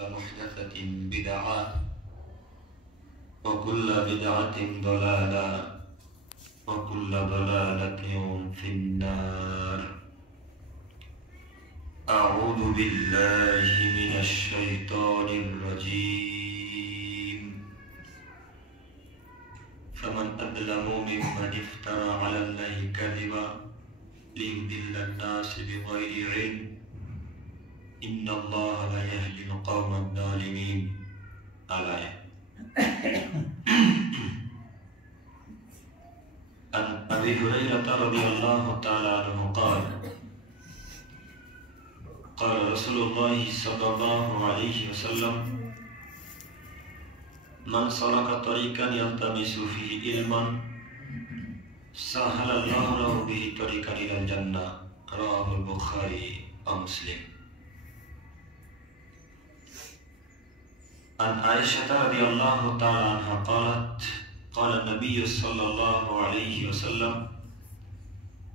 محدثة بدعة وكل بدعة ضلالة وكل ضلالة في النار. أعوذ بالله من الشيطان الرجيم. فمن أظلم ممن افترى على الله كذبا ليضل الناس بغير علم إن الله لا يهدي القوم الظالمين. الآية. عن أبي هريرة رضي الله تعالى عنه قال قال رسول الله صلى الله عليه وسلم من سلك طريقا يلتمس فيه علما سهل الله له به طريقا إلى الجنة. رواه البخاري ومسلم. عن عائشة رضي الله تعالى عنها قالت قال النبي صلى الله عليه وسلم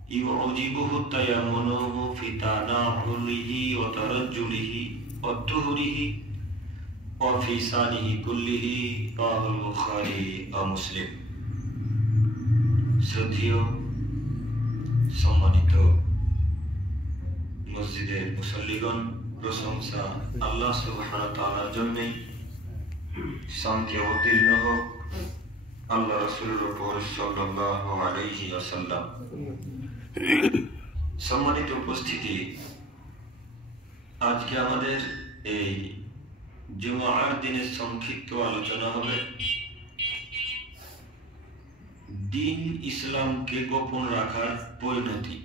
يعجبه تيمنه في تناوله وترجله وطهره وفي سانه كله. رواه البخاري ومسلم. শ্রদ্ধেয় সম্মানিত মসজিদের মুসল্লিগণ, প্রশংসা আল্লাহ সুবহানাহু ওয়া তাআলার জন্য। শান্তি অবতীর্ণ হোক আল্লাহ রাসূলের উপর সাল্লাল্লাহু আলাইহি ওয়াসাল্লাম। সম্মানিত উপস্থিতি, আজকে আমাদের এই জুমার দিনের সংক্ষিপ্ত আলোচনা হবে দিন ইসলামকে গোপন রাখার পরিণতি।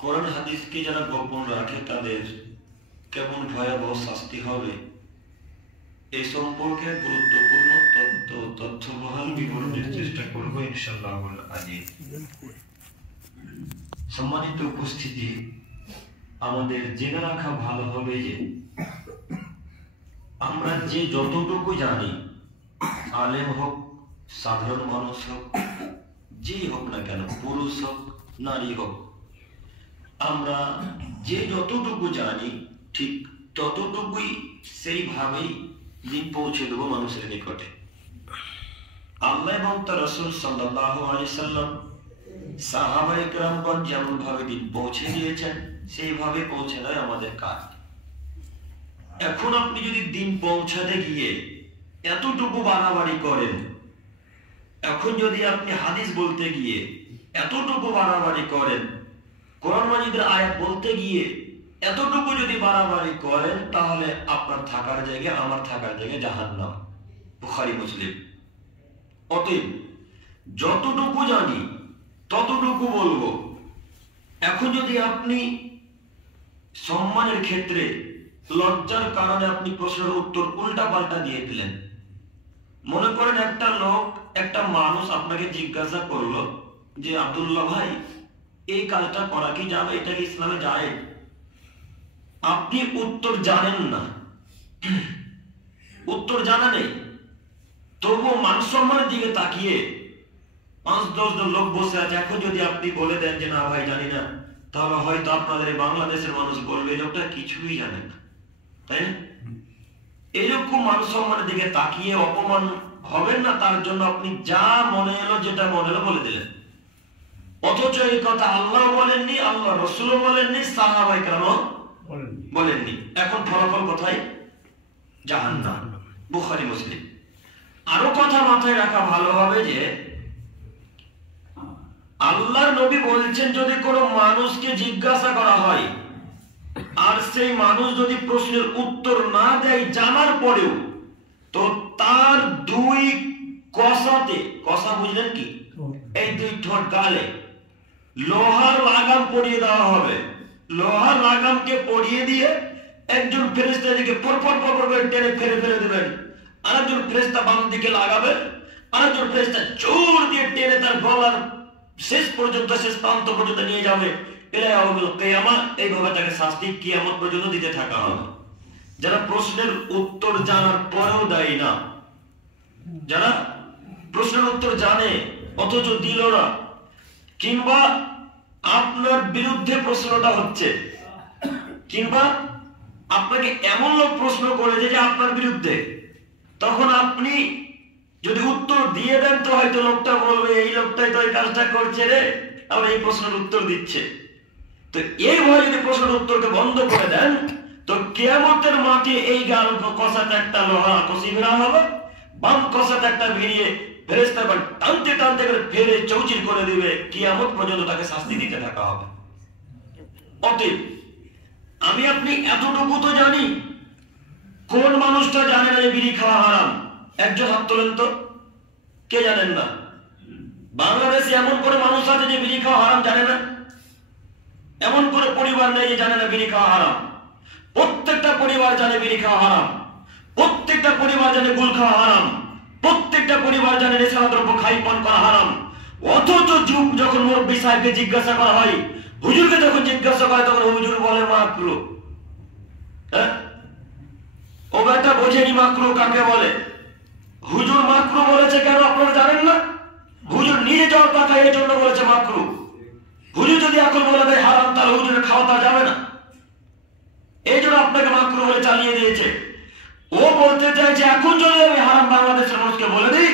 কোরআন হাদিসকে যারা গোপন রাখে তাদের কেমন ভয়াবহ শাস্তি হবে এ সম্পর্কে গুরুত্বপূর্ণ তথ্যবহাল বিবরণের চেষ্টা করব ইনশাআল্লাহ আজিজ। সম্মানিত উপস্থিতি, আমাদের জেনে রাখা ভালো হবে যে আমরা যে যতটুকু জানি, আলেম হোক সাধারণ মানুষ হোক যেই হোক না কেন, পুরুষ হোক নারী হোক, আমরা যে যতটুকু জানি ঠিক ততটুকুই সেইভাবেই দিন পৌঁছে দেবো মানুষের নিকটে। আল্লাহ এবং তার রাসূল সাল্লাল্লাহু আলাইহি সাল্লাম সাহাবায়ে কেরামগণ যেমন ভাবে দিন পৌঁছে দিয়েছেন সেইভাবে পৌঁছে দেয় আমাদের কাজ। এখন আপনি যদি দিন পৌঁছাতে গিয়ে এতটুকু বাড়াবাড়ি করেন, এখন যদি আপনি হাদিস বলতে গিয়ে এতটুকু বাড়াবাড়ি করেন, কোরআন মাজিদের আয়াত বলতে গিয়ে এতটুকু যদি বাড়াবাড়ি করেন, তাহলে আপনার থাকার জায়গা আমার থাকার জায়গা জাহান্নাম। বুখারী মুসলিম। অতএব যতটুকু জানি ততটুকু বলবো। এখন যদি আপনি সম্মানের ক্ষেত্রে লজ্জার কারণে আপনি প্রশ্নের উত্তর উল্টা পাল্টা দিয়ে দিলেন, মনে করেন একটা লোক একটা মানুষ আপনাকে জিজ্ঞাসা করলো যে আব্দুল্লাহ ভাই এই কাজটা করা কি যাবে, এটা কি ইসলামে যায়? আপনি উত্তর জানেন না, উত্তর জানা নেই, তবুও মান সম্মানের দিকে তাকিয়ে 5-10 জন লোক বসে আছে। এখন যদি আপনি বলে দেন যে না ভাই জানি না, তাহলে হয়তো আপনাদের বাংলাদেশের মানুষ বলবে লোকটা কিছুই জানে না, তাই না? এরকম মান সম্মানের দিকে তাকিয়ে অপমান হবেন না, তার জন্য আপনি যা মনে এলো যেটা মনে এলো বলে দিলেন। অথচ এই কথা আল্লাহ বলেননি, আল্লাহ রাসূলও বলেননি, সাহাবায়ে কেরামও বলেননি। এখন ফলাফল কোথায়? জাহান্নাম। বুখারী মুসলিম। আরো কথা মাথায় রাখা ভালো হবে যে আল্লাহর নবী বলছেন যদি কোনো মানুষকে জিজ্ঞাসা করা হয় আর সেই মানুষ যদি প্রশ্নের উত্তর না দেয় জানার পরেও, তো তার দুই কসাতে, কসা বুঝলেন কি, এই দুই ঠোঁট গালে লোহার লাগাম পরিয়ে দেওয়া হবে। লোহার লাগামকে পরিয়ে দিয়ে একজন ফেরেশতা দিকে ফরফর ফরফর করে টেনে ফেলে ফেলে দেবেন, আরেকজন ফেরেশতা বাম দিকে লাগাবে, আরেকজন ফেরেশতা জোর দিয়ে টেনে তার গলার শেষ পর্যন্ত, শেষ প্রান্ত পর্যন্ত নিয়ে যাবে। এইভাবে তাকে শাস্তি কিয়ামত পর্যন্ত দিতে থাকা হবে। যারা প্রশ্নের উত্তর জানার পরেও দেয় না, যারা প্রশ্নের উত্তর জানে অথচ দিল না, কিংবা আপনার বিরুদ্ধে প্রশ্নটা হচ্ছে, কিংবা আপনাকে এমন লোক প্রশ্ন করেছে যে আপনার বিরুদ্ধে, তখন আপনি যদি উত্তর দিয়ে দেন তো হয়তো লোকটা বলবে এই লোকটাই তো এই কাজটা করছে রে, আবার এই প্রশ্নের উত্তর দিচ্ছে। তো এইভাবে যদি প্রশ্নের উত্তরকে বন্ধ করে দেন তো কিয়ামতের মাঠে এই গাল কষাতে একটা লোহা কষি বেরা হবে, বাম কষাতে একটা ভিড়িয়ে ফেরেশতা টানতে টানতে করে ফেরে চৌচির করে দিবে, কিয়ামত পর্যন্ত তাকে শাস্তি দিতে থাকা হবে। অতএব আমি আপনি এতটুকু তো জানি, কোন মানুষটা জানে না যে বিড়ি খাওয়া হারাম? একজন হাত তোলেন তো, কে জানেন না? বাংলাদেশে এমন করে মানুষ আছে যে বিড়ি খাওয়া হারাম জানে না? এমন করে পরিবার নেই যে জানে না বিড়ি খাওয়া হারাম। প্রত্যেকটা পরিবার জানে বিড়ি খাওয়া হারাম, প্রত্যেকটা পরিবার জানে গুল খাওয়া হারাম, প্রত্যেকটা পরিবার জানে নেশাদ্রব্য খাইপান করা হারাম। অথচ যখন মুরব্বী সাহেবকে জিজ্ঞাসা করা হয়, হুজুরকে যখন জিজ্ঞাসা করে, তখন হুজুর বলে মাকরু। ও বেটা বোঝেনি মাকরু কাকে বলে। হুজুর মাকরু বলেছে কেন আপনারা জানেন না? হুজুর নিজে যাওয়ার টাকা এই জন্য বলেছে মাকরু। হুজুর যদি এখন বলে দেয় হারাম, তাহলে হুজুরের খাওয়া তা যাবে না, এই জন্য আপনাকে মাকরু বলে চালিয়ে দিয়েছে। ও বলতে চাইছে এখন যদি আমি হারাম বাংলাদেশের মানুষকে বলে দিই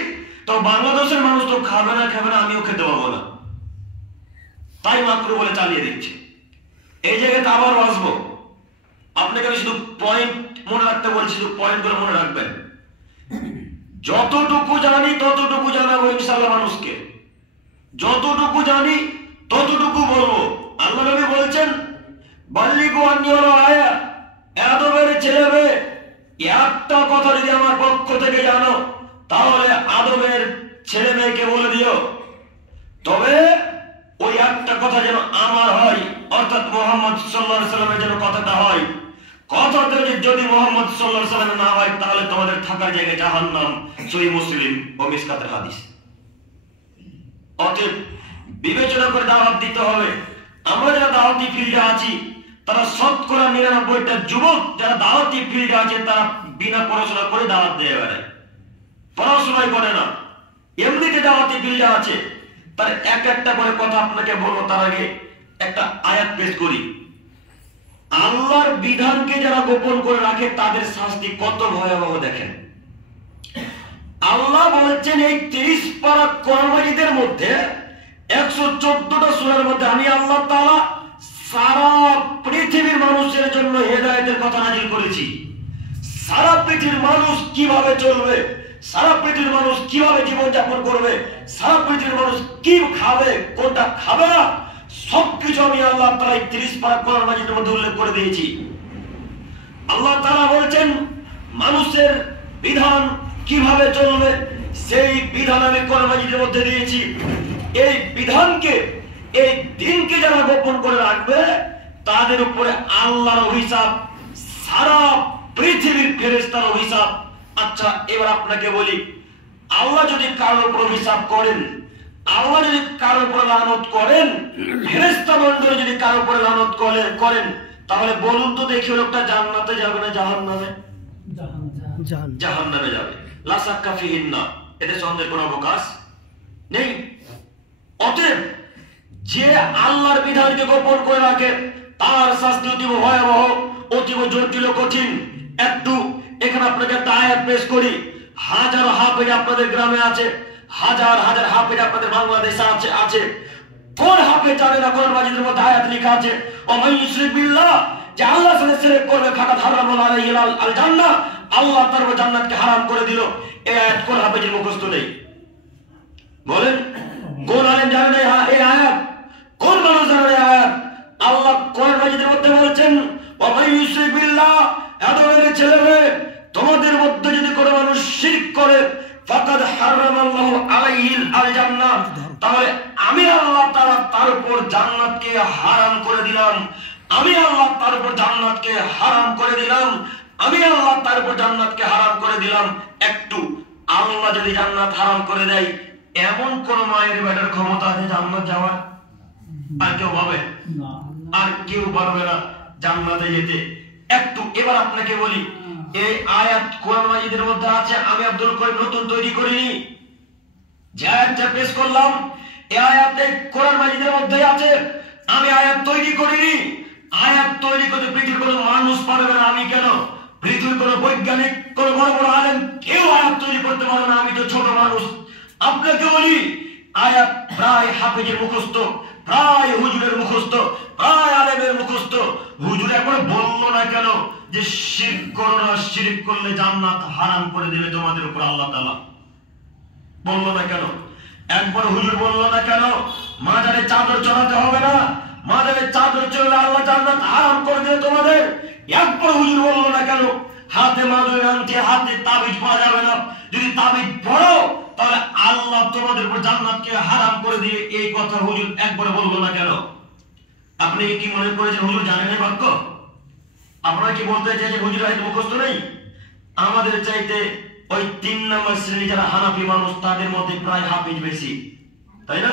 তো বাংলাদেশের মানুষ তো খাবে না, আমিও খেতে পারবো না, তাই মাকরু বলে চালিয়ে দিচ্ছে। এই জায়গাতে আবার আসবো, আপনাকে আমি শুধু পয়েন্ট মনে রাখতে বলছি, শুধু পয়েন্ট করে মনে রাখবেন। যতটুকু জানি ততটুকু জানাবো ইনশাআল্লাহ মানুষকে, যতটুকু জানি ততটুকু বলবো। আল্লাহ নবী বলছেন বাল্লিগু আন্নী ওয়ালাউ আয়া, আদবের ছেলে মেয়ে একটা কথা যদি আমার পক্ষ থেকে জানো তাহলে আদবের ছেলে মেয়েকে বলে দিও, তবে ওই একটা কথা যেন আমার হয়, অর্থাৎ মুহাম্মদ সাল্লাল্লাহু আলাইহি সাল্লামের যেন কথাটা হয়। কথাটা যদি মুহাম্মদ সাল্লাল্লাহু আলাইহি সাল্লামের না হয় তাহলে তোমাদের থাকার জায়গায় জাহান্নাম। সহিহ মুসলিম ও মিসকাতের হাদিস। অতএব বিবেচনা করে দাওয়াত দিতে হবে। আমরা যারা দাওয়াতি ফিল্ডে আছি তারা শতকরা 99টা যুবক যারা দাওয়াতি ফিল্ডে আছে তারা বিনা পড়াশোনা করে দাওয়াত দিয়ে বেড়ায়, পড়াশোনাই করে না, এমনিতে দাওয়াতি ফিল্ডে আছে। তার একটা করে কথা আপনাকে বলবো, তার আগে একটা আয়াত পেশ করি। আল্লাহর বিধানকে যারা গোপন করে রাখে তাদের শাস্তি কত ভয়াবহ দেখেন। আল্লাহ বলেছেন এই 30 পারা কোরআন মাজিদের মধ্যে 114টা সূরার মধ্যে আমি আল্লাহ তাআলা সারা পৃথিবীর মানুষের জন্য হেদায়েতের কথা নাযিল করেছি। সারা পৃথিবীর মানুষ কিভাবে চলবে, সারা পৃথিবীর মানুষ কিভাবে জীবন যাপন করবে, সারা পৃথিবীর মানুষ কি খাবে কোনটা খাবে না, সবকিছু আমি আল্লাহ তাআলা 30 পারা কোরআন মাজিদের মধ্যে উল্লেখ করে দিয়েছি। আল্লাহ তাআলা বলছেন মানুষের বিধান কিভাবে চলবে সেই বিধান আমি কোরআন মাজিদের মধ্যে দিয়েছি। এই বিধানকে, এই দিনকে যারা গোপন করে রাখবে তাদের উপরে আল্লাহর অভিশাপ, সারা পৃথিবীর ফেরেশতার অভিশাপ। আচ্ছা এবার আপনাকে বলি, আল্লাহ যদি কারোর উপর অভিশাপ করেন, আল্লাহ যদি কারোর উপর লানত করেন, ফেরেশতা মণ্ডলী যদি কারোর উপর লানত করেন, তাহলে বলুন তো দেখি লোকটা জান্নাতে যাবে না জাহান্নামে? জাহান্নামে যাবে, লা শাক্কা ফিহিন্না, এতে সন্দেহের কোনো অবকাশ নেই। অতএব যে আল্লাহর বিধানকে গোপন করে রাখে তার শাস্তি অতীব ভয়াবহ, অতীব জটিল কঠিন। একটু এখানে আপনাকে একটা আয়াত পেশ করি। হাজার হাফেজ আপনাদের গ্রামে আছে, হাজার হাজার হাফেজ আপনাদের বাংলাদেশে আছে। কোন হাফেজ জানে না কোরআন মাজিদের মধ্যে আয়াত লেখা আছে ও মান ইউশরিক বিল্লাহ, যে আল্লাহর সাথে শিরক করবে ফাকাদ হারাম আলাইহি আল জান্নাহ, আল্লাহ তার জান্নাতকে হারাম করে দিল। এই আয়াত কোন হাফেজের মুখস্থ নেই? বলেন কোন আলেম জানে না এই আয়াত? কোন মানুষ জানে না এই আয়াত? আল্লাহ কোরআন মাজিদের মধ্যে বলেছেন ওয়া মান ইউশরিক বিল্লাহ, আদমের ছেলে মেয়ে তোমাদের মধ্যে যদি কোনো মানুষ শিরক করে ফাকাদ হারামাল্লাহু আলাইহি আল জান্নাহ, তাহলে আমি আল্লাহ তাআলা তার উপর জান্নাতকে হারাম করে দিলাম। আমি আল্লাহ তার উপর জান্নাতকে হারাম করে দিলাম। আমি আল্লাহ তার উপর জান্নাতকে হারাম করে দিলাম। একটু আল্লাহ যদি জান্নাত হারাম করে দেয়, এমন কোন মায়ের বেটার ক্ষমতা আছে জান্নাত যাওয়ার? আর কেউ পাবে? আর কেউ পারবে না জান্নাতে যেতে। একটু এবার আপনাকে বলি, এই আয়াত কোরআন মাজিদের মধ্যে আছে, আমি আব্দুল করিম নতুন তৈরি করিনি। যে আয়াতটা পেশ করলাম এই আয়াতে কোরআন মাজিদের মধ্যে আছে, আমি আয়াত তৈরি করিনি। আয়াত তৈরি করতে পৃথিবীর কোনো মানুষ পারবে না, আমি কেন? পৃথিবীর কোনো বৈজ্ঞানিক, কোনো বড় বড় আলেম কেউ আয়াত তৈরি করতে পারবে না, আমি তো ছোট মানুষ। আপনাকে বলি, আয়াত প্রায় হাফেজের মুখস্থ, প্রায় হুজুরের মুখস্থ, প্রায় আলেমের মুখস্থ। হুজুর একবার বললো না কেন যে শিরক করো না, শিরক করলে জান্নাত হারাম করে দেবে তোমাদের উপর আল্লাহ তাআলা? বললো না কেন? একবার হুজুর বললো না কেন মাজারে চাদর চড়াতে হবে না, মাজারে চাদর চড়লে আল্লাহ জান্নাত হারাম করে দেবে তোমাদের? একবার হুজুর বললো না কেন হাতে মাদুর আনতে, হাতে তাবিজ পাওয়া যাবে না, যদি তাবিজ পড়ো তাহলে আল্লাহ তোমাদের উপর জান্নাতকে হারাম করে দিবে? এই কথা হুজুর একবার বললো না কেন? আপনি কি মনে করেছেন হুজুর জানেন এই বাক্য? আপনারা কি বলতে চাইছেন হুজুর আয়াত মুখস্থ নেই? আমাদের চাইতে ওই 3 নম্বর শ্রেণী যারা হানাফি মানুষ তাদের মধ্যে প্রায় হাফিজ বেশি, তাই না?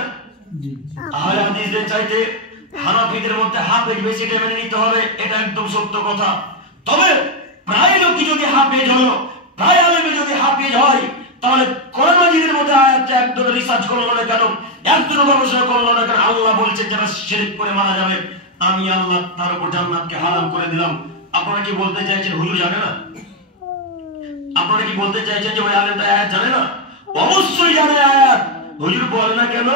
আহলে হাদিসদের চাইতে হানাফিদের মধ্যে হাফিজ বেশি, এটা মেনে নিতে হবে, এটা একদম সত্য কথা। তবে প্রায় লোকই যদি হাফিজ হলো, প্রায় আলেমে যদি হাফিজ হয়, তাহলে কোরআন মাজিদের মধ্যে আয়াতটা একদম রিসার্চ করলো না কেন, একদম গবেষণা করলো না কেন? আল্লাহ বলছে যারা শিরক করে মারা যাবে আমি আল্লাহ তার উপর জান্নাতকে হারাম করে দিলাম। আপনারা কি বলতে চাইছেন হুজুর জানে না? আপনারা কি বলতে চাইছেন যে ওই আলেমটা আয়াত জানে না? অবশ্যই জানে আয়াত। হুজুর বলে না কেন?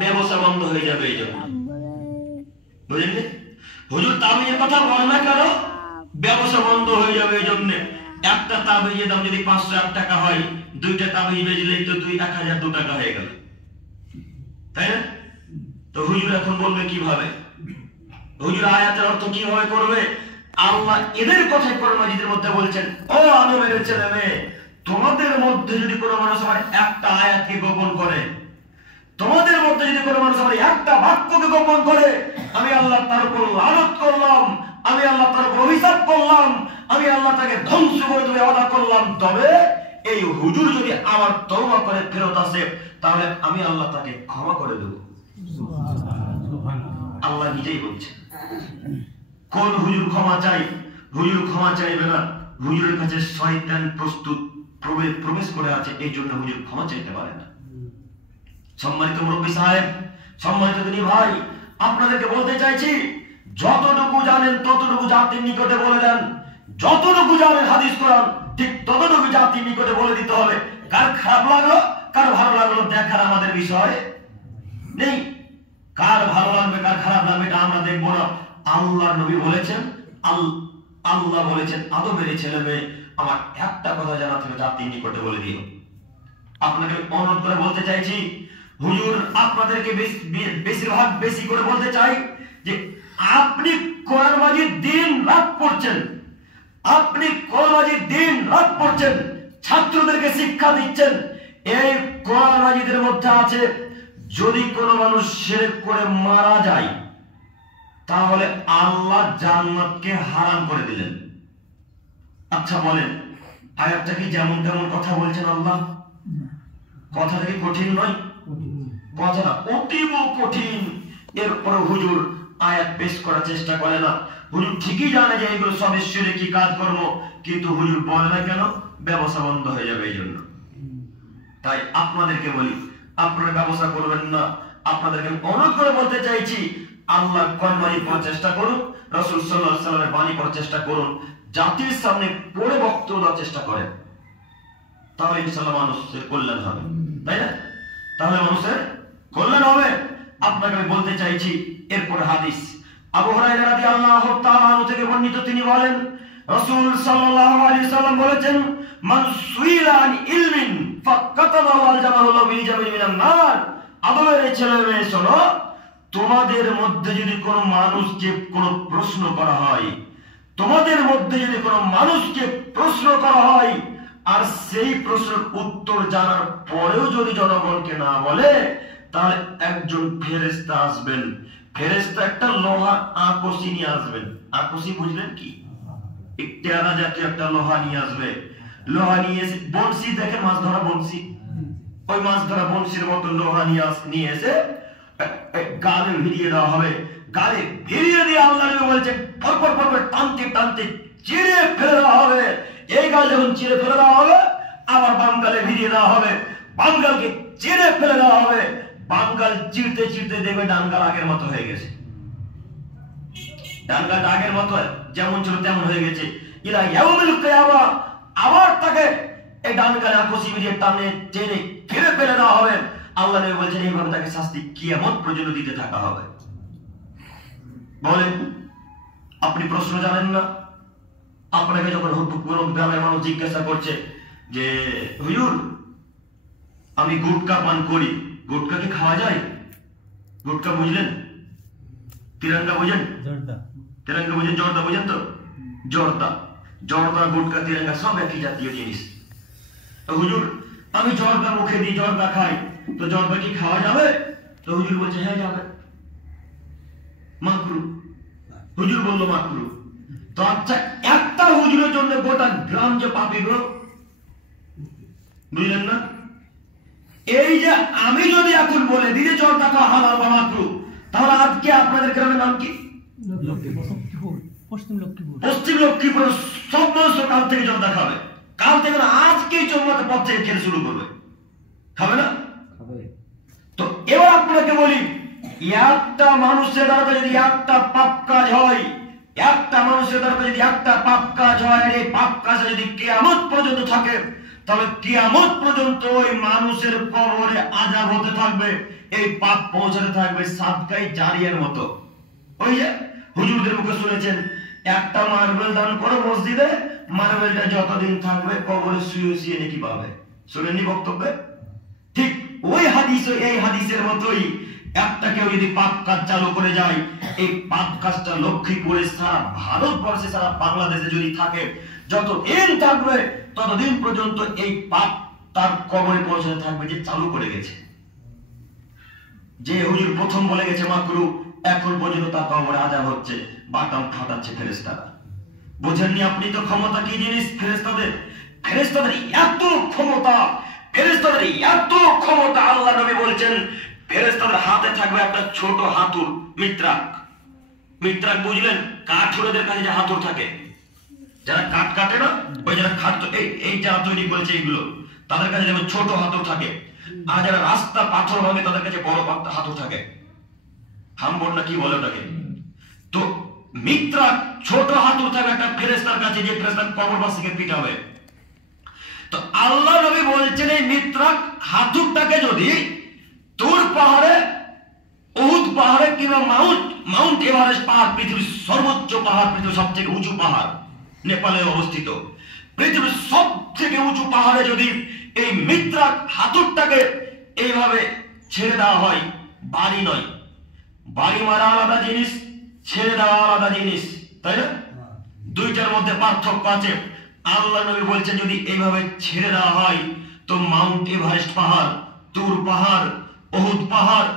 ব্যবসা বন্ধ হয়ে যাবে এই জন্য। বুঝলেন? হুজুর তাবিজের কথা বলে না কেন? ব্যবসা বন্ধ হয়ে যাবে এই জন্য। একটা তাবিজের দাম যদি 501 টাকা হয়, দুইটা তাবিজ বেচলেই তো 1002 টাকা হয়ে গেল, তাই না? তো হুজুর এখন বলবে কিভাবে? হুজুর আয়াতের অর্থ কিভাবে করবে? আল্লাহ এদের কথাই কোরআন মাজিদের মধ্যে বলছেন, ও আদমের ছেলে মেয়ে, তোমাদের মধ্যে যদি কোনো মানুষ আমার একটা আয়াতকে গোপন করে, তোমাদের মধ্যে যদি কোনো মানুষ আমার একটা বাক্যকে গোপন করে, আমি আল্লাহ তার উপর লানত করলাম, আমি আল্লাহ তার উপর অভিশাপ করলাম, আমি আল্লাহ তাকে ধ্বংস করে দেবে ওয়াদা করলাম। তবে এই হুজুর যদি আমার তওবা করে ফেরত আসে, তাহলে আমি আল্লাহ তাকে ক্ষমা করে দেব। আল্লাহ নিজেই বলছে। কোন হুজুর ক্ষমা চাই? হুজুর ক্ষমা চাইবে না, হুজুরের কাছে শয়তান প্রবেশ করে আছে, এই জন্য হুজুর ক্ষমা চাইতে পারে না। সম্মানিত মুরব্বী সাহেব, সম্মানিত দিনী ভাই, আপনাদেরকে বলতে চাইছি, যতটুকু জানেন ততটুকু জাতির নিকটে বলে দেন। যতটুকু জানেন হাদিস কোরআন, ঠিক ততটুকু জাতির নিকটে বলে দিতে হবে। কার খারাপ লাগলো, কার ভালো লাগলো দেখার আমাদের বিষয় নেই। কার ভালো লাগবে, কার খারাপ লাগবে এটা আমরা দেখবো না। আল্লাহ নবী বলেছেন, আল্লাহ বলেছেন, আদমের ছেলে মেয়ে, আমার একটা কথা জানা থেকে জাতির নিকটে বলে দিও। আপনাকে অনুরোধ করে বলতে চাইছি, হুজুর আপনাদেরকে বেশিরভাগ বেশি করে বলতে চাই যে আপনি কোরআন মাজিদ দিন রাত পড়ছেন, আপনি কোরআন মাজিদ দিন রাত পড়ছেন, ছাত্রদেরকে শিক্ষা দিচ্ছেন। এই কোরআন মাজিদের মধ্যে আছে, যদি কোনো মানুষ শিরক করে মারা যায় তাহলে আল্লাহ জান্নাতকে হারাম করে দিলেন। আচ্ছা বলেন, আয়াতটা কি যেমন তেমন কথা বলছেন আল্লাহ? কথাটা কি কঠিন নয়? কথাটা অতীব কঠিন। এরপরে হুজুর আয়াত পেশ করার চেষ্টা করে না। হুজুর ঠিকই জানে যে এগুলো সব শিরকি কাজকর্ম, কিন্তু হুজুর বলে না কেন? ব্যবসা বন্ধ হয়ে যাবে এই জন্য। তাই আপনাদেরকে বলি, আপনারা ব্যবসা করবেন না। আপনাদেরকে অনুরোধ করে বলতে চাইছি, আল্লাহ কোরআন মাজিদ পড়ার চেষ্টা করুন, রাসূল সাল্লাল্লাহু আলাইহি ওয়াসাল্লামের বাণী পড়ার চেষ্টা করুন, জাতির সামনে পড়ে বক্তব্য দেওয়ার চেষ্টা করেন, তাহলে ইনশাআল্লাহ মানুষের কল্যাণ হবে, তাই না? তাহলে মানুষের কল্যাণ হবে। আপনাকে আমি বলতে চাইছি এরপর হাদিস। আবু হুরায়রা রাদিয়াল্লাহু তাআলা আনহু থেকে বর্ণিত, তিনি বলেন, রাসূল সাল্লাল্লাহু আলাইহি ওয়াসাল্লাম বলেছেন, মান সুইলা আন ইলমিন ফাকাতাবাহু আলজামাহু বিজামিন মিনান নার। আদমের ছেলে মেয়ে শোনো, তোমাদের মধ্যে যদি কোনো মানুষকে কোনো প্রশ্ন করা হয়, তোমাদের মধ্যে যদি কোনো মানুষকে প্রশ্ন করা হয়, আর সেই প্রশ্নের উত্তর জানার পরেও যদি জনগণকে না বলে, তাহলে একজন ফেরেশতা আসবেন। ফেরেশতা একটা লোহার আকসি নিয়ে আসবেন। আকসি বুঝলেন কি? টেরা জাতীয় একটা লোহা নিয়ে আসবে। লোহা নিয়ে এসে, বংশী দেখে মাছ ধরা বংশী, ওই মাছ ধরা বংশীর মতো লোহা নিয়ে এসে গালে ভিড়িয়ে দেওয়া হবে। গালে ভিড়িয়ে দিয়ে আল্লাহ নবী বলছেন, পরপর পরপর টানতে টানতে চিড়ে ফেলে দেওয়া হবে। এই গাল যখন চিড়ে ফেলে দেওয়া হবে, আবার বাম গালে ভিড়িয়ে দেওয়া হবে, বাম গালকে চিড়ে ফেলে দেওয়া হবে। বাম গাল চিড়তে চিড়তে দেখবে ডান গাল আগের মতো হয়ে গেছে। ডাঙ্গাটা আগের মতো যেমন ছিল তেমন হয়ে গেছে। ইলা ইয়াউমিল কিয়ামা, আবার তাকে এই ডাঙ্গাটা কষি দিয়ে টানে টেনে ফেলে ফেলে দেওয়া হবে। আল্লাহ নবী বলছেন এইভাবে তাকে শাস্তি কিয়ামত পর্যন্ত দিতে থাকা হবে। বলেন, আপনি প্রশ্ন জানেন না? আপনাকে যখন কোনো গ্রামের মানুষ জিজ্ঞাসা করছে যে হুজুর আমি গুটকা পান করি, গুটকা কি খাওয়া যায়? গুটকা বুঝলেন? তিরঙ্গা বুঝেন? তিরঙ্গা বুঝেন? জর্দা বুঝেন তো? জর্দা, জর্দা, গুটকা, তিরঙ্গা সব একই জাতীয় জিনিস। তো হুজুর আমি জর্দা মুখে দিই, জর্দা খাই, তো জর্দা কি খাওয়া যাবে? তো হুজুর বলছে হ্যাঁ যাবে, মাকরু। হুজুর বললো মাকরু। তো আচ্ছা, একটা হুজুরের জন্য গোটা গ্রাম যে পাপি গো, বুঝলেন না? এই যে আমি যদি এখন বলে দিই যে জর্দা খাওয়া হালাল বা মাকরু, তাহলে আজকে আপনাদের গ্রামের নাম কি? পশ্চিম লক্ষ্মীপুর। সব মানুষ কাল থেকে জর্দা খাবে, কাল থেকে আজকেই চৌমাতে পথ থেকে খেতে শুরু করবে, খাবে না? তো এবার আপনাকে বলি, একটা মানুষের দ্বারা যদি একটা পাপ কাজ হয়, একটা মানুষের দ্বারা যদি একটা পাপ কাজ হয়, এই পাপ কাজ যদি কিয়ামত পর্যন্ত থাকে, তাহলে কিয়ামত পর্যন্ত ওই মানুষের কবরে আযাব হতে থাকবে, এই পাপ পৌঁছাতে থাকবে সাদকাই জারিয়ার মতো। ওই যে হুজুরদের মুখে শুনেছেন, একটা মার্বেল দান করো মসজিদে, মার্বেলটা যতদিন থাকবে কবরে শুয়ে শুয়ে নাকি পাবে। শুনেননি বক্তব্যে? ঠিক ওই হাদিস, এই হাদিসের মতোই একটা কেউ যদি পাপ কাজ চালু করে যায়, এই পাপ কাজটা লক্ষ্মীপুরে, সারা ভারতবর্ষে, সারা বাংলাদেশে যদি থাকে, যতদিন থাকবে ততদিন পর্যন্ত এই পাপ তার কবরে পৌঁছাতে থাকবে যে চালু করে গেছে। যে হুজুর প্রথম বলে গেছে মাকরু, এখন পর্যন্ত তার কবরে আযাব হচ্ছে, বাটাম ফাটাচ্ছে ফেরেশতারা। বুঝেননি আপনি তো ক্ষমতা কি জিনিস? ফেরেশতাদের এত ক্ষমতা, ফেরেশতাদের এত ক্ষমতা। আল্লাহ নবী বলছেন ফেরেশতাদের হাতে থাকবে একটা ছোট হাতুড়, মিত্রাক। মিত্রাক বুঝলেন? কাঠুরেদের কাছে যে হাতুড় থাকে, যারা কাঠ কাটে না, ওই যারা খাট এই যারা তৈরি করেছে এইগুলো, তাদের কাছে যেমন ছোট হাতুড় থাকে, আর যারা রাস্তা পাথর ভাবে তাদের কাছে বড় হাতুড় থাকে, হামবর না কি বলে ওটাকে। তো মিত্রাক ছোট হাতুড় থাকে একটা ফেরেশতার কাছে, যে ফেরেশতার কবরবাসীকে পিটাবে। তো আল্লাহ নবী বলছেন এই মিত্রাক হাতুড়টাকে যদি তুর পাহাড়ে, উহুদ পাহাড়ে কিংবা মাউন্ট এভারেস্ট পাহাড়, পৃথিবীর সর্বোচ্চ পাহাড়, পৃথিবীর সবথেকে উঁচু পাহাড় নেপালে অবস্থিত, পৃথিবীর সব থেকে উঁচু পাহাড়ে যদি এই মিত্রাক হাতুড়টাকে এইভাবে ছেড়ে দেওয়া হয়, বাড়ি নয়, বাড়ি মারা আলাদা জিনিস, ছেড়ে দেওয়া আলাদা জিনিস, তাই না? দুইটার মধ্যে পার্থক্য আছে। আল্লাহ নবী বলছেন যদি এইভাবে ছেড়ে দেওয়া হয়, তো মাউন্ট এভারেস্ট পাহাড়, তুর পাহাড়, উহুদ পাহাড়,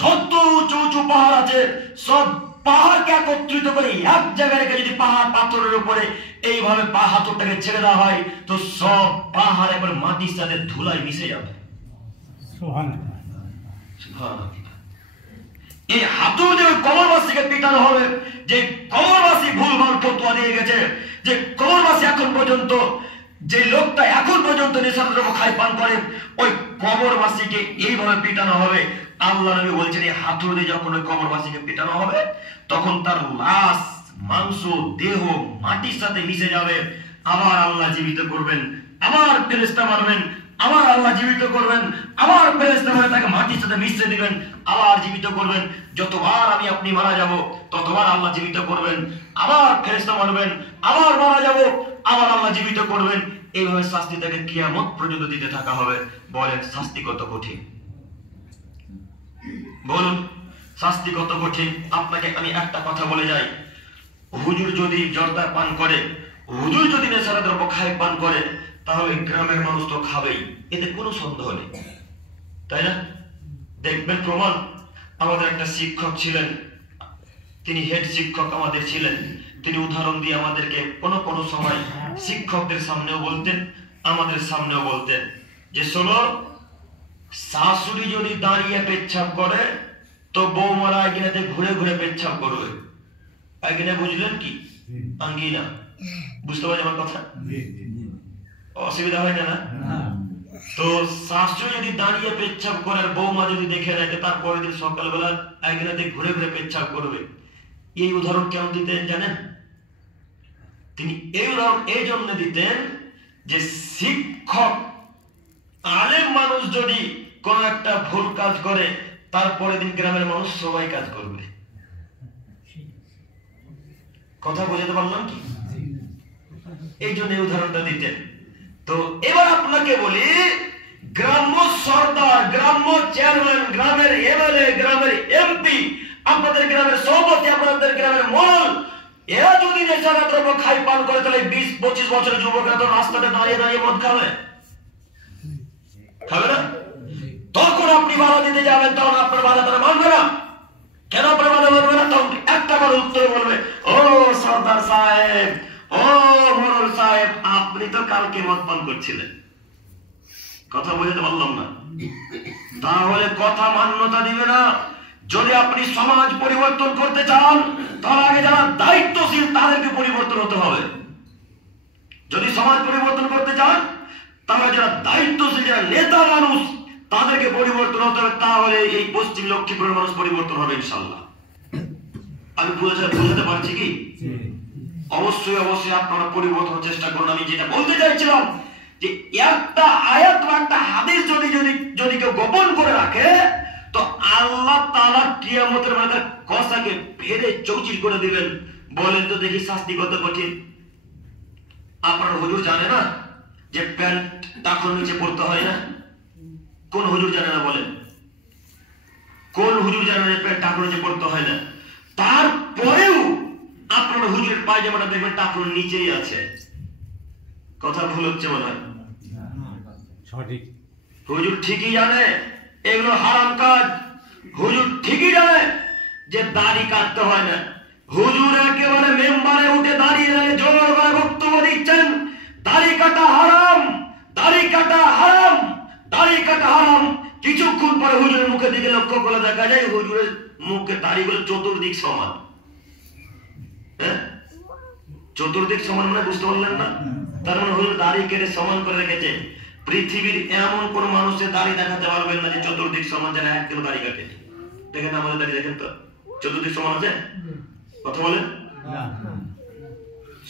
যত উঁচু উঁচু পাহাড় আছে, সব পাহাড়কে একত্রিত করে এক জায়গায় রেখে যদি পাহাড় পাথরের উপরে এইভাবে হাতুড়টাকে ছেড়ে দেওয়া হয়, তো সব পাহাড় একবার মাটির সাথে ধুলায় মিশে যাবে। সুবহানাল্লাহ, সুবহানাল্লাহ। এই হাতুড় দিয়ে কবরবাসীকে পিটানো হবে, যে কবরবাসী ভুলভাল ফতোয়া দিয়ে গেছে, যে কবরবাসী এখন পর্যন্ত, যে লোকটা এখন পর্যন্ত নেশার দ্রব্য খায় পান করে, ওই কবরবাসীকে এইভাবে পিটানো হবে। আল্লাহ নবী বলছেন এই হাতুড় দিয়ে যখন ওই কবরবাসীকে পিটানো হবে, তখন তার লাশ, মাংস, দেহ মাটির সাথে মিশে যাবে। আবার আল্লাহ জীবিত করবেন, আবার ফেরেশতা মারবেন, আবার আল্লাহ জীবিত করবেন, আবার ফেরেশতা মারে তাকে মাটির সাথে মিশিয়ে দিবেন, আবার জীবিত করবেন। যতবার আমি আপনি মারা যাব, ততবার আল্লাহ জীবিত করবেন, আবার ফেরেশতা মারবেন, আবার মারা যাব, আবার আল্লাহ জীবিত করবেন। এইভাবে শাস্তি তাকে কিয়ামত পর্যন্ত দিতে থাকা হবে। বলেন শাস্তি কত কঠিন, বলুন শাস্তি কত কঠিন। আপনাকে আমি একটা কথা বলে যাই, হুজুর যদি জর্দা পান করে, হুজুর যদি নেশার দ্রব্য খায় পান করে, তাহলে গ্রামের মানুষ তো খাবেই, এতে কোনো সন্দেহ নেই, তাই না? দেখবেন প্রমাণ। আমাদের একটা শিক্ষক ছিলেন, তিনি হেড শিক্ষক আমাদের ছিলেন, তিনি উদাহরণ দিয়ে আমাদেরকে কোনো সময় শিক্ষকদের সামনেও বলতেন, আমাদের সামনেও বলতেন যে শোনো, শাশুড়ি যদি দাঁড়িয়ে পেচ্ছাপ করে, তো বৌমারা আঙ্গিনাতে ঘুরে ঘুরে পেচ্ছাপ করবে। আঙ্গিনা বুঝলেন কি? আঙ্গিনা বুঝতে পারছি আমার কথা? অসুবিধা হয় না? তো শাশুড়ি যদি দাঁড়িয়ে পেচ্ছাপ করে আর বৌমা যদি দেখে নেয়, তারপরের দিন সকালবেলা আঙ্গিনাতে ঘুরে ঘুরে পেচ্ছাপ করবে। এই উদাহরণ কেন দিতেন জানেন? তিনি এই উদাহরণ এই জন্য দিতেন যে শিক্ষক আলেম মানুষ যদি কোন একটা ভুল কাজ করে, তারপরে দিন গ্রামের মানুষ সবাই কাজ করবে। কথা বুঝতে পারলাম কি? এই জন্য এই উদাহরণটা দিতেন। তো এবার আপনাকে বলি, গ্রাম্য সরদার, গ্রাম্য চেয়ারম্যান, গ্রামের এমএলএ, গ্রামের এমপি, আপনাদের গ্রামের সভাপতি, আপনাদের গ্রামের মোড়ল, এরা যদি নেশার দ্রব্য খাই পান করে, তাহলে 20-25 বছরের যুবকরা তো রাস্তাতে দাঁড়িয়ে দাঁড়িয়ে মদ খাবে, খাবে না? তখন আপনি বাধা দিতে যাবেন, তখন আপনার বাধা তারা মানবে না। কেন আপনার বাধা মানবে না? তখন একটা করে উত্তর বলবে, ও সর্দার সাহেব, ও মোড়ল সাহেব, আপনি তো কালকে মদ পান করছিলেন। কথা বুঝতে পারলাম না? তাহলে কথা মান্যতা দিবে না। যদি আপনি সমাজ পরিবর্তন করতে চান, তাহলে আগে যারা দায়িত্বশীল তাদেরকে পরিবর্তন হতে হবে। যদি সমাজ পরিবর্তন করতে চান, তাহলে যারা দায়িত্বশীল, যারা নেতা মানুষ, তাদেরকে পরিবর্তন হতে হবে। তাহলে এই পশ্চিম লক্ষ্মীপুরের মানুষ পরিবর্তন হবে ইনশাল্লাহ। আমি বুঝাতে পারছি কি? অবশ্যই অবশ্যই আপনারা পরিবর্তনের চেষ্টা করুন। আমি যেটা বলতে চাইছিলাম যে একটা আয়াত বা একটা হাদিস যদি কেউ গোপন করে রাখে, তো আল্লাহ তাআলা কিয়ামতের মাঠে তার কসাকে ফেলে চৌচির করে দিবেন। বলেন তো দেখি শাস্তি কত কঠিন। আপনার হুজুর জানে না যে প্যান্ট টাকর নিচে পড়তে হয় না? কোন হুজুর জানে না? বলেন, কোন হুজুর জানে না যে প্যান্ট টাকর নিচে পড়তে হয় না? তারপরেও আপনার হুজুরের পায়জামাটা দেখবেন টাকর নিচেই আছে। কথা ভুল হচ্ছে মনে হয়। সঠিক, হুজুর ঠিকই জানে এগুলো হারাম কাজ। হুজুর ঠিকই জানে যে দাড়ি কাটতে হয় না। হুজুর একেবারে মেম্বারে উঠে দাঁড়িয়ে জোর করে বক্তব্য দিচ্ছেন, দাড়ি কাটা হারাম, দাড়ি কাটা হারাম, দাড়ি কাটা হারাম। কিছুক্ষণ পরে হুজুরের মুখের দিকে লক্ষ্য করে দেখা যায় হুজুরের মুখে দাড়িগুলো চতুর্দিক সমান। হ্যাঁ, চতুর্দিক সমান মানে বুঝতে পারলেন না? তার মানে হুজুর দাড়ি কেটে সমান করে রেখেছে। পৃথিবীর এমন কোন মানুষের দাড়ি দেখাতে পারবেন না যে চতুর্দিক সমান, যেন একদিন দাড়ি কাটে। দেখেন আমাদের দাড়ি, দেখেন তো চতুর্দিক সমান আছে? কথা বলেন,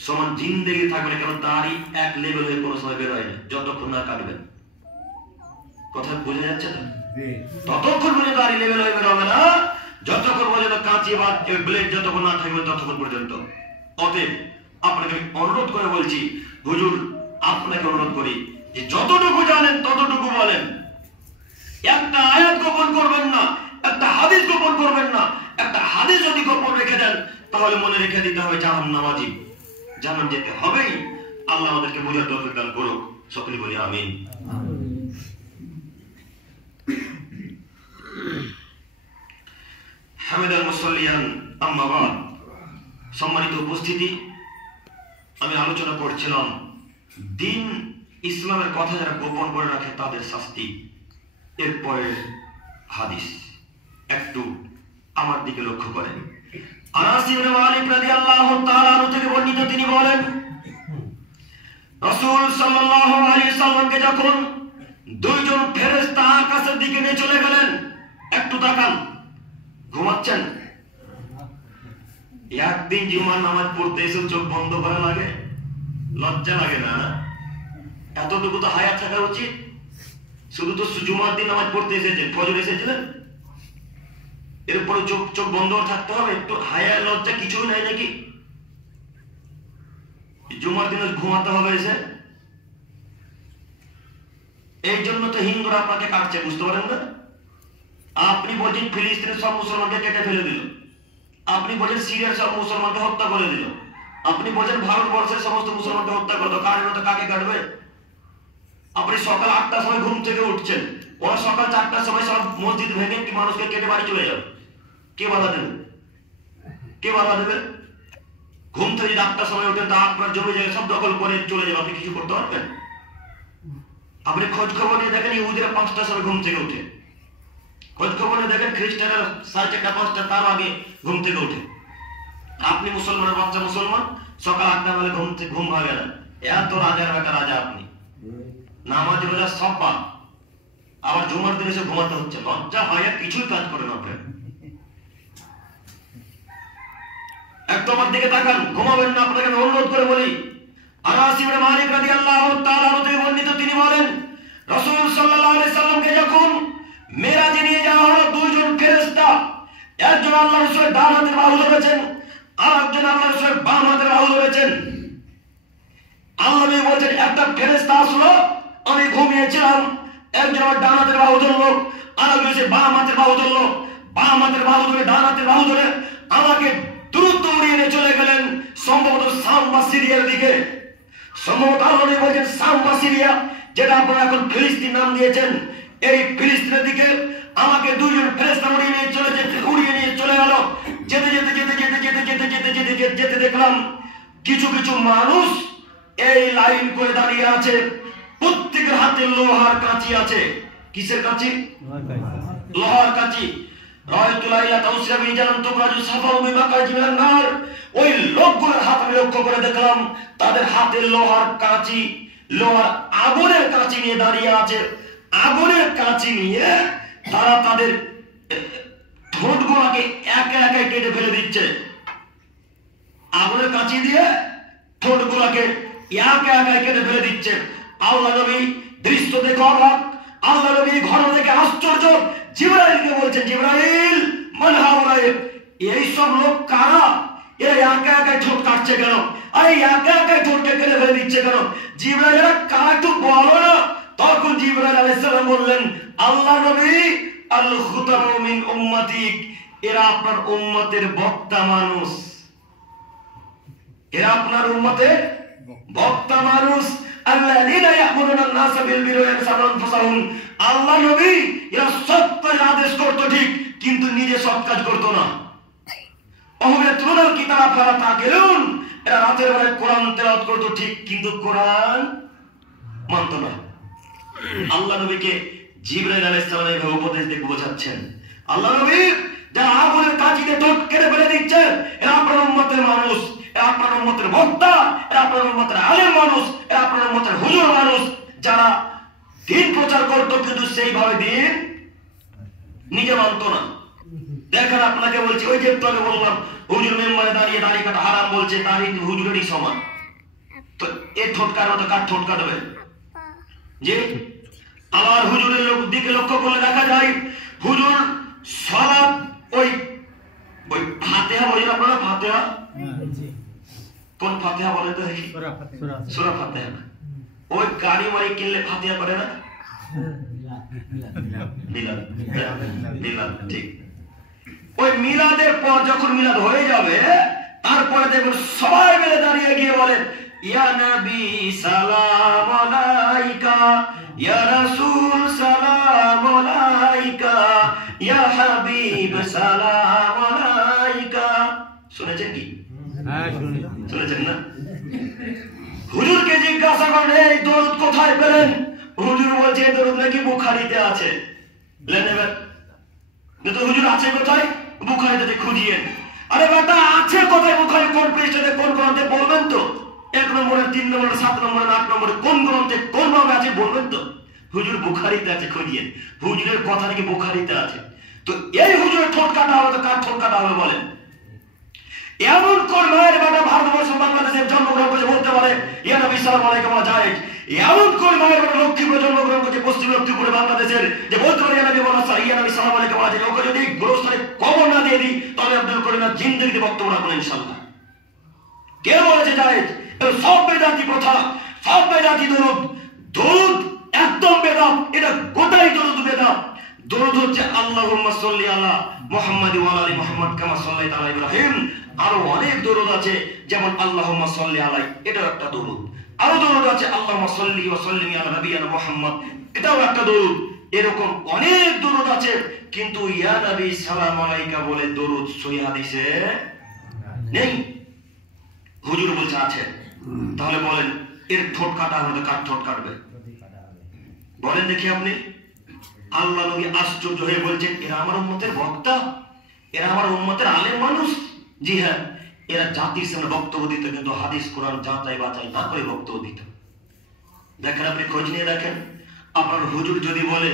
সমান জিন্দেগি থাকবে না। কারণ দাড়ি এক লেভেল হয়ে কোনো সময় বের হয় না যতক্ষণ না কাটবেন। কথা বোঝা যাচ্ছে তো? ততক্ষণ পর্যন্ত দাড়ি লেভেল হয়ে বের হবে না যতক্ষণ পর্যন্ত কাঁচি বা ব্লেড যতক্ষণ না থাকবে ততক্ষণ পর্যন্ত। অতএব আপনাকে অনুরোধ করে বলছি, হুজুর আপনাকে অনুরোধ করি যে যতটুকু জানেন ততটুকু বলেন। একটা আয়াত গোপন করবেন না, একটা হাদিস গোপন করবেন না। একটা হাদিস যদি গোপন রেখে দেন, তাহলে মনে রেখে দিতে হবে জাহান্নামী, জাহান্নাম যেতে হবেই। আল্লাহ আমাদেরকে বোঝার তৌফিক দান করুক। সকলে বলি আমিন। হামিদাল মুসাল্লিয়ান আম্মা বাদ। সম্মানিত উপস্থিতি, আমি আলোচনা করছিলাম দিন ইসলামের কথা যারা গোপন করে রাখে তাদের শাস্তি। এরপরে হাদিস একটু আমার দিকে লক্ষ্য করেন। আনাস ইবনে মালিক রাদিয়াল্লাহু তাআলা আনহু থেকে বর্ণিত, তিনি বলেন রাসূল সাল্লাল্লাহু আলাইহি সাল্লামকে যখন দুইজন ফেরেশতা আকাশের দিকে নিয়ে চলে গেলেন, একটু তাকান, ঘুমাচ্ছেন। একদিন জুমার নামাজ পড়তে এসে চোখ বন্ধ করা লাগে? লজ্জা লাগে না? এতটুকু তো হায়াত থাকা উচিত। শুধু তো জুমার দিন নামাজ পড়তে এসেছেন, ফজর এসেছিলেন, এরপরে চোখ বন্ধ থাকতে হবে? একটু হায়া লজ্জা কিছুই নাই নাকি? জুমার দিনে ঘুমাতে হবে এসে? এই জন্য তো হিন্দুরা আপনাকে কাটছে, বুঝতে পারেন না? আপনি বলছেন ফিলিস্তিনের সব মুসলমানকে কেটে ফেলে দিল, আপনি বলছেন সিরিয়ার সব মুসলমানকে হত্যা করে দিল, আপনি বলছেন ভারতবর্ষের সমস্ত মুসলমানকে হত্যা করে দাও। কার মতো কাকে কাটবে? আপনি সকাল 8টার সময় ঘুম থেকে উঠছেন, ওরা সকাল 4টার সময় সব মসজিদ ভেঙে কি মানুষকে কেটে বাড়ি চলে যাবে। কে বাধা দেবে? কে বাধা দেবে? ঘুম থেকে যদি 8টার সময় উঠেন, তা আপনার জমি জায়গা সব দখল করে চলে যাবে, আপনি কিছু করতে পারবেন? আপনি খোঁজ খবর নিয়ে দেখেন ইহুদিরা 5টার সময় ঘুম থেকে উঠে, খোঁজ খবর নিয়ে দেখেন খ্রিস্টানরা 4:30 5টা তার আগে ঘুম থেকে উঠে। আপনি মুসলমানের বাচ্চা মুসলমান, সকাল 8টা বেলা ঘুম ভাঙে না। এত রাজার বেটা রাজা আপনি, নামাজ রোজা সব বাদ, আবার জুমার দিনে এসে ঘুমাতে হচ্ছে। লজ্জা হয়? কিছুই কাজ করে না আপনার। একটু আমার দিকে তাকান, ঘুমাবেন না, আপনাকে অনুরোধ করে বলি। আনাস ইবনে মালিক রাদিয়াল্লাহু তাআলা থেকে বর্ণিত, তিনি বলেন রাসূল সাল্লাল্লাহু আলাইহি সাল্লামকে যখন মেরাজে নিয়ে যাওয়া হলো, দুইজন ফেরেশতা, একজন আল্লাহর রাসূলের ডান হাতের বাহু ধরেছেন, আর একজন আল্লাহর রাসূলের বাম হাতের বাহু ধরেছেন। আল্লাহ নবী বলেন, একটা ফেরেশতা আসলো, আমি ঘুমিয়েছিলাম, একজন আমার ডান হাতের বাহু ধরলো, আর একজন এসে বাম হাতের বাহু ধরলো, বাম হাতের বাহু ধরে ডান হাতের বাহু ধরে আমাকে দ্রুত উড়িয়ে নিয়ে চলে গেলেন সম্ভবত শাম বা সিরিয়ার দিকে। সম্ভবত আল্লাহ নবী বলেন শাম বা সিরিয়া, যেটা আপনারা এখন ফিলিস্তিন নাম দিয়েছেন, এই ফিলিস্তিনের দিকে আমাকে দুইজন ফেরেশতা উড়িয়ে নিয়ে চলে গেল। যেতে যেতে যেতে যেতে যেতে যেতে যেতে যেতে যেতে যেতে দেখলাম কিছু কিছু মানুষ এই লাইন করে দাঁড়িয়ে আছে, প্রত্যেকের হাতে লোহার কাঁচি আছে। কিসের কাঁচি? লোহার কাঁচি। ওই লোকগুলোর হাত আমি লক্ষ্য করে দেখলাম, তাদের হাতে লোহার কাঁচি, লোহার আগুনের কাঁচি নিয়ে দাঁড়িয়ে আছে। আগুনের কাঁচি নিয়ে তারা তাদের ঠোঁটগুলোকে একে একে কেটে ফেলে দিচ্ছে। আগুনের কাঁচি দিয়ে ঠোঁটগুলোকে একে একে কেটে ফেলে দিচ্ছে। আল্লাহ নবী দৃশ্য দেখে অবাক, আল্লাহ নবী ঘটনা দেখে আশ্চর্য। জিবরাইলকে বলছেন, জিবরাইল মান হাউলাই, এই সব লোক কারা? এরা একা একা ঠোঁট কাটছে কেন? আরে একা একা ঠোঁটকে কেটে ফেলে দিচ্ছে কেন? জিবরাইল, এরা কারা একটু বলো না। তখন জিবরাইল আলাইহিস সালাম বললেন, আল্লাহ নবী, আল খুতামু মিন উম্মতিক, এরা আপনার উম্মতের বক্তা মানুষ, এরা আপনার উম্মতের বক্তা মানুষ। আল্লাযীনা ইয়া'মুরুনা আন-নাসা বিল বিররি ওয়া ইয়ানসাউনা আনফুসাহুম, আল্লাহ নবী এরা সৎ কাজের আদেশ করত ঠিক, কিন্তু নিজে সৎ কাজ করত না। ওয়াহুম কিতাব ফালা তাকিলুন, এরা রাতের বেলায় কোরআন তেলাওয়াত করত ঠিক, কিন্তু কোরআন মানত না। আল্লাহ নবীকে জিবরাইল আলাইহিস সালাম এইভাবে উপদেশ দিয়ে বোঝাচ্ছেন, আল্লাহ নবী যারা আগুনের কাঁচিতে ঠোঁট কেটে ফেলে দিচ্ছে, এরা আপনার উম্মতের মানুষ, এরা আপনার উম্মতের বক্তা, এরা আপনার উম্মতের আলেম মানুষ, এরা আপনার উম্মতের হুজুর মানুষ, যারা দিন প্রচার করত কিন্তু সেইভাবে দিন নিজে মানত না। দেখেন আপনাকে বলছি, ওই যে একটু আগে বললাম হুজুর মেম্বারে দাঁড়িয়ে দাড়ি কাটা হারাম বলছে, দাড়ি হুজুরেরই সমান, তো এর ঠোঁট কাটবে, কার ঠোঁট কাটবে? যে আমার হুজুরের দিকে লক্ষ্য করলে দেখা যায় হুজুর সালাত ওই ওই ফাতিহা বলেন আপনারা, ফাতিহা কোন ফাতিহা বলে তো? সূরা ফাতিহা। ওই গাড়ি মারি কিনলে ফাতিহা করে না? মিলাদ, মিলাদ, ঠিক। ওই মিলাদের পর যখন মিলাদ হয়ে যাবে, তারপরে দেখুন সবাই মিলে দাঁড়িয়ে গিয়ে বলেন, ইয়া নবী সালাম আলাইকা, ইয়া রাসূল সালাম আলাইকা, ইয়া হাবিব সালাম আলাইকা। শুনেছেন কি? হ্যাঁ শুনেছেন না? হুজুরকে জিজ্ঞাসা করেন, এই দরুদ কোথায় পেলেন? হুজুর বলছে এই দরুদ নাকি বুখারীতে আছে। নেবেন তো হুজুর আছে কোথায়? বুখারীতে খুঁজিয়েন। আরে বেটা আছে কোথায় বুখারী? কোন পৃষ্ঠাতে কোন গ্রন্থে বলবেন তো? 1 নম্বরে, 3 নম্বরে, 7 নম্বরে, 8 নম্বরে কোন গ্রন্থে কোন ভাবে আছে বলবেন তো? হুজুর বুখারীতে আছে, খুঁজিয়েন। হুজুরের কথা নাকি বুখারীতে আছে। তো এই হুজুরের ঠোঁট কাটা হবে তো কার ঠোঁট কাটা হবে বলেন? এমন কোন মায়ের বেটা ভারতবর্ষ বাংলাদেশের জন্মগ্রহণ করে বলতে পারে ইয়া নবী সাল্লাল্লাহু আলাইহি ওয়া সাল্লাম? এমন কোন মায়ের বেটা লক্ষ্মীপুরে জন্মগ্রহণ করে পশ্চিম লক্ষ্মীপুরে বাংলাদেশের যে বলতে পারে ইয়া নবী সাল্লাল্লাহু আলাইহি ওয়া সাল্লাম? ওকে যদি গোরস্থানে কবর না দিয়ে দিই তাহলে আব্দুল করিমের জিন্দেগিতে বক্তব্য রাখবো ইনশাআল্লাহ। কে বলেছে জায়েজ? সব বেদাতি কথা, সব বেদাতি দরুদ। দরুদ একদম বেদাত, এটা গোটাই দরুদ বেদাত। দরুদ হচ্ছে আল্লাহুম্মা সাল্লি আলা মুহাম্মাদ ওয়া আলা আলি মুহাম্মাদ কামা সাল্লাইতা আলা ইব্রাহিম। আরো অনেক দরুদ আছে, যেমন আল্লাহুম্মা সাল্লি আলাই, এটাও একটা দরুদ। আরো দরুদ আছে আল্লাহুম্মা সাল্লি ওয়া সাল্লিম আলা নাবিয়িনা মুহাম্মদ, এটাও একটা দরুদ। এরকম অনেক দরুদ আছে, কিন্তু ইয়া নবী সালাম আলাইকা বলে দরুদ সহিহ হাদিসে নেই। হুজুর বলছে আছে। তাহলে বলেন এর ঠোঁট কাটা হলে কার ঠোঁট কাটবে? বলেন দেখি আপনি। আল্লাহ নবী আশ্চর্য হয়ে বলছেন, এরা আমার উম্মতের বক্তা, এরা আমার উম্মতের আলেম মানুষ। জি হ্যাঁ, এরা জাতির সামনে বক্তব্য দিত, কিন্তু হাদিস কোরআন যাচাই বাছাই না করে বক্তব্য দিত। দেখেন, আপনি খোঁজ নিয়ে দেখেন, আপনার হুজুর যদি বলে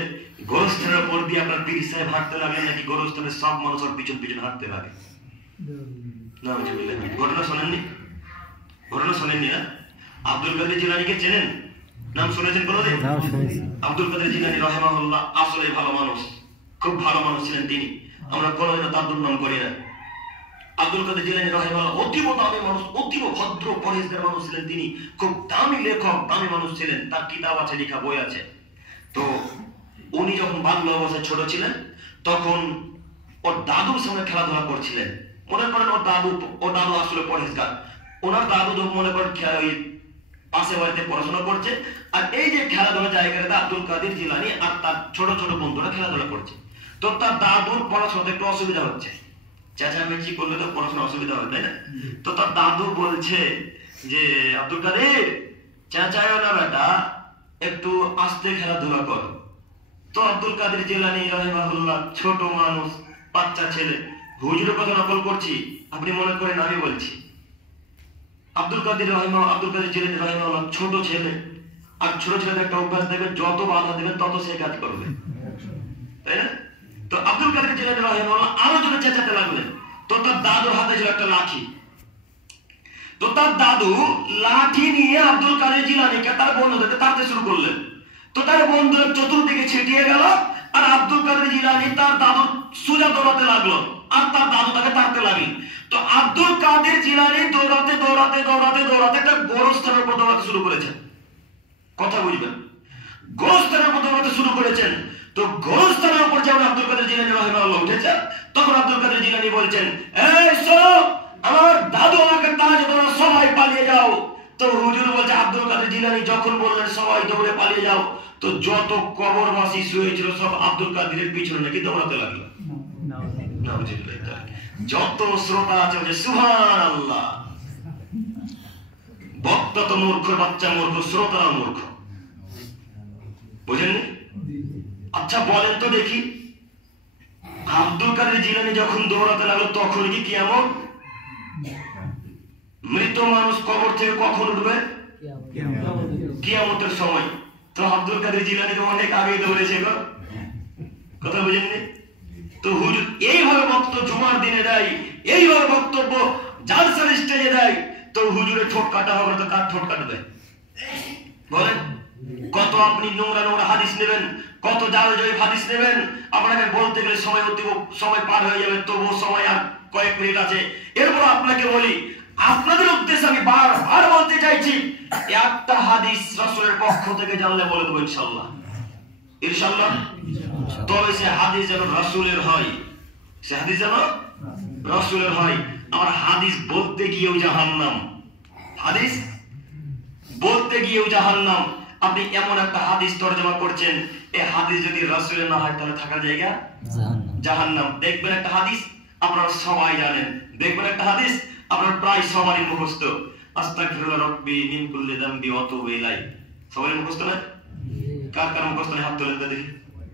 গোরস্থানের উপর দিয়ে আপনার পীর সাহেব হাঁটতে লাগে, নাকি গোরস্থানের সব মানুষ ওর পিছন পিছন হাঁটতে লাগে? ঘটনা শোনেননি? ঘটনা শোনেননি না? আব্দুল কাদের জিলানীকে চেনেন? নাম শুনেছেন কোনোদিন? আব্দুল কাদের জিলানী রাহিমাহুল্লাহ আসলে ভালো মানুষ, খুব ভালো মানুষ ছিলেন তিনি। আমরা কোনোদিনও তার দুর্নাম করি না। আব্দুল কাদের জিলানী রাহিমাহুল্লাহ অতীব দামি মানুষ, অতীব ভদ্র পরহেজগার মানুষ ছিলেন তিনি। খুব দামি লেখক, দামি মানুষ ছিলেন। তার কিতাব আছে, লেখা বই আছে। তো উনি যখন বাল্য অবস্থায় ছোট ছিলেন তখন ওর দাদুর সঙ্গে খেলাধুলা করছিলেন। মনে করেন ওর দাদু আসলে পরহেজগার। ওনার দাদু যখন মনে করেন পাশে বাড়িতে পড়াশোনা করছে, আর এই যে খেলাধুলার জায়গাটা আব্দুল কাদের জিলানী আর তার ছোট ছোট বন্ধুরা খেলাধুলা করছে। তো তার দাদুর পড়াশোনাতে একটু অসুবিধা হচ্ছে, চেঁচামেচি করলে তো পড়াশোনা অসুবিধা হবে, তাই না? তো তার দাদু বলছে যে আব্দুল কাদের চেঁচায়ও না বেটা, একটু আস্তে খেলাধুলা করো। তো আব্দুল কাদের জিলানী রাহিমাহুল্লাহ ছোট মানুষ, বাচ্চা ছেলে, হুজুরের কথা নকল করছি, আপনি মনে করেন আমি বলছি। আব্দুল কাদের জিলানী রাহিমাহুল্লাহ ছোট ছেলে, আর ছোট ছেলেদের একটা অভ্যাস দেবেন, যত বাধা দেবেন তত সে কাজ করবে, তাই না? তো আব্দুল কাদের জিলানী রাহিমাহুল্লাহ আরো জোরে চেঁচাতে লাগলেন। তো তার দাদুর হাতে ছিল একটা লাঠি। তো তার দাদু লাঠি নিয়ে আব্দুল কাদের জিলানীকে তার বন্ধুদেরকে তাড়তে শুরু করলেন। তো তার বন্ধুরা চতুর্দিকে ছিটিয়ে গেল, আর আব্দুল কাদের জিলানী তার দাদুর সোজা দৌড়াতে লাগলো, আর তার দাদু তাকে তাড়তে লাগলেন। তো আব্দুল কাদের জিলানী দৌড়াতে দৌড়াতে দৌড়াতে দৌড়াতে একটা গোরস্থানের উপর দৌড়াতে শুরু করেছেন। কথা বুঝবেন, গোরস্থানের উপর দৌড়াতে শুরু করেছেন। তো গোরস্থানের উপর যখন আব্দুল কাদের জিলানী রাহিমাহুল্লাহ উঠেছেন, তখন আব্দুল কাদের জিলানী বলছেন, এই শোনো, আমার দাদু আমাকে তাড়াচ্ছে, তোমরা সবাই পালিয়ে যাও। তো হুজুর বলছে আব্দুল কাদের জিলানী যখন বললেন সবাই দৌড়ে পালিয়ে যাও, তো যত কবরবাসী শুয়েছিল সব আব্দুল কাদেরের পিছনে নাকি দৌড়াতে লাগলো। যত শ্রোতা আছে বলছে সুবহানাল্লাহ। বক্তা তো মূর্খ, বাচ্চা মূর্খ, শ্রোতারা মূর্খ, বুঝেননি? আচ্ছা বলেন তো দেখি, আব্দুল কাদের জিলানী যখন দৌড়াতে লাগলো তখন কি কিয়ামত? মৃত মানুষ কবর থেকে কখন উঠবে? কিয়ামতের সময়। তো আব্দুল কাদের জিলানী তো অনেক আগে দৌড়েছে, কথা বুঝেননি? তো হুজুর এইভাবে বক্তব্য জুমার দিনে দেয়, এইভাবে বক্তব্য জালসার স্টেজে দেয়। তো হুজুরের ঠোঁট কাটা হবে, তো কার ঠোঁট কাটবে বলেন? কত আপনি নোংরা নোংরা হাদিস নেবেন, কত জাল জয়ীফ হাদিস নেবেন, আপনাকে বলতে গেলে সময় পার হয়ে যাবে। তবু সময় আর কয়েক মিনিট আছে। এরপর আপনাকে বলি, আপনাদের উদ্দেশ্যে আমি বারবার বলতে চাইছি, একটা হাদিস রাসূলের পক্ষ থেকে জানলে বলে দেবো ইনশাআল্লাহ, ইনশাআল্লাহ। তবে সে হাদিস যেন রাসূলের হয়, সে হাদিস যেন রাসূলের হয়। আমার হাদিস বলতে গিয়েও জাহান্নাম, হাদিস বলতে গিয়েও জাহান্নাম। আপনি এমন একটা হাদিস তরজমা করছেন, এই হাদিস যদি রাসূলের না হয় তাহলে থাকার জায়গা জাহান্নাম। দেখবেন একটা হাদিস আপনারা সবাই জানেন, দেখবেন একটা হাদিস আপনার প্রায় সবারই মুখস্থ, আস্তাগফিরুল্লাহ রাব্বি মিন কুল্লি যামবি ওয়া আতুবু ইলাইহি। সবারই মুখস্থ না? কার কার মুখস্থ নেই হাত তোলেন তো দেখি।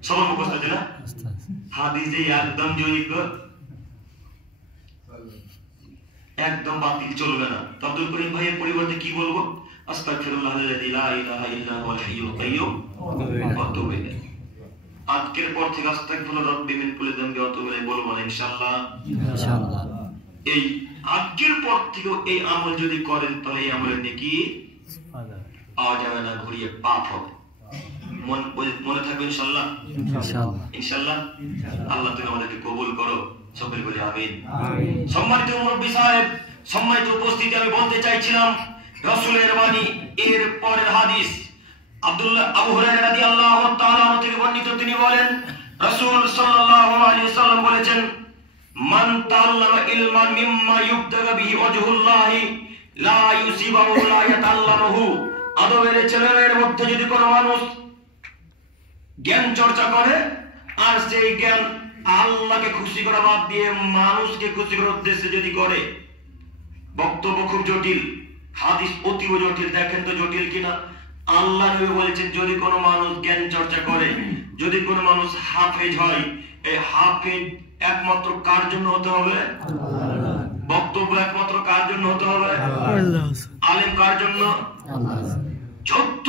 সবার মুখস্থ আছে না? হাদিসে একদম জয়ীফ, একদম বাতিল চলবে না। তো আব্দুল করিম ভাইয়ের পরিবর্তে কি বলবো? আস্তাগফিরুল্লাহাল্লাযী লা ইলাহা ইল্লা হুয়াল হাইয়ুল কাইয়্যুম ওয়া আতুবু ইলাইহি। আজকের পর থেকে আস্তাগফিরুল্লাহ রাব্বি মিন কুল্লি যামবি ওয়া আতুবু ইলাইহি বলবো না ইনশাআল্লাহ, ইনশাআল্লাহ। এই আজকের পর থেকে এই আমল যদি করেন তাহলে এই আমলের নেকি পাওয়া যাবে না, ঘুরিয়ে পাপ হবে। মনে থাকবে ইনশাআল্লাহ, ইনশাআল্লাহ, ইনশাআল্লাহ। আল্লাহ তুমি আমাদেরকে কবুল করো, সকলে বলি আমিন। সম্মানিত মুরব্বি সাহেব, সম্মানিত উপস্থিতি, আমি বলতে চাইছিলাম রাসূলের বাণী এর পরের হাদিস আবু হুরায়রা রাদিয়াল্লাহু তাআলা থেকে বর্ণিত। তিনি বলেন রাসূল সাল্লাল্লাহু আলাইহি ওয়াসাল্লাম বলেছেন, মান তাআল্লামা ইলমান মিম্মা ইউবতাগা বিহি ওয়াজহুল্লাহি লা ইউসিবাহু লা ইয়াতাআল্লামুহু। আদবের ছেলেমেয়ের মধ্যে যদি কোনো মানুষ জ্ঞান চর্চা করে, আর সেই জ্ঞান আল্লাহকে খুশি করা বাদ দিয়ে মানুষকে খুশি করার উদ্দেশ্যে যদি করে, বক্তব্য খুব জটিল, হাদিস অতীব জটিল। দেখেন তো জটিল কিনা। আল্লাহ নবী বলেছেন, যদি কোনো মানুষ জ্ঞান চর্চা করে, যদি কোনো মানুষ হাফেজ হয়, এই হাফেজ একমাত্র কার জন্য হতে হবে? বক্তব্য একমাত্র কার জন্য হতে হবে? আলেম কার জন্য? যত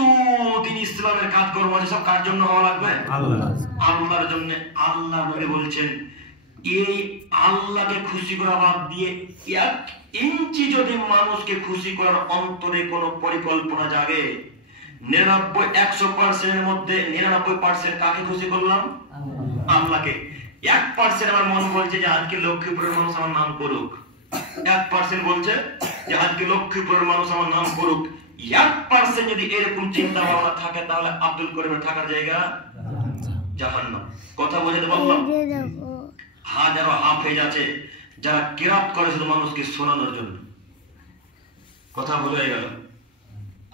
দিন ইসলামের কাজকর্ম আছে সব কার জন্য হওয়া লাগবে? আল্লাহর জন্য। আল্লাহ নবী বলছেন, এই আল্লাহকে খুশি করা বাদ দিয়ে 1 ইঞ্চি যদি মানুষকে খুশি করার অন্তরে কোনো পরিকল্পনা জাগে, 100% এর মধ্যে 99% কাকে খুশি করলাম? আল্লাহকে। 1% আমার মন বলছে যে আজকে লক্ষ্মীপুরের মানুষ আমার নাম করুক, 1% বলছে যে আজকে লক্ষ্মীপুরের মানুষ আমার নাম করুক। 1% যদি এরকম চিন্তা ভাবনা থাকে, তাহলে আব্দুল করিমের থাকার জায়গা জাহান্নাম। কথা বোঝাতে পারলাম? হাজারো হাফেজ আছে যারা কিরাত করে শুধু মানুষকে শোনানোর জন্য। কথা ভুলে গেল,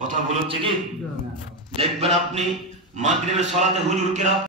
কথা ভুল হচ্ছে কি? দেখবেন আপনি মাগরিবের সালাতে হুজুর কিরাত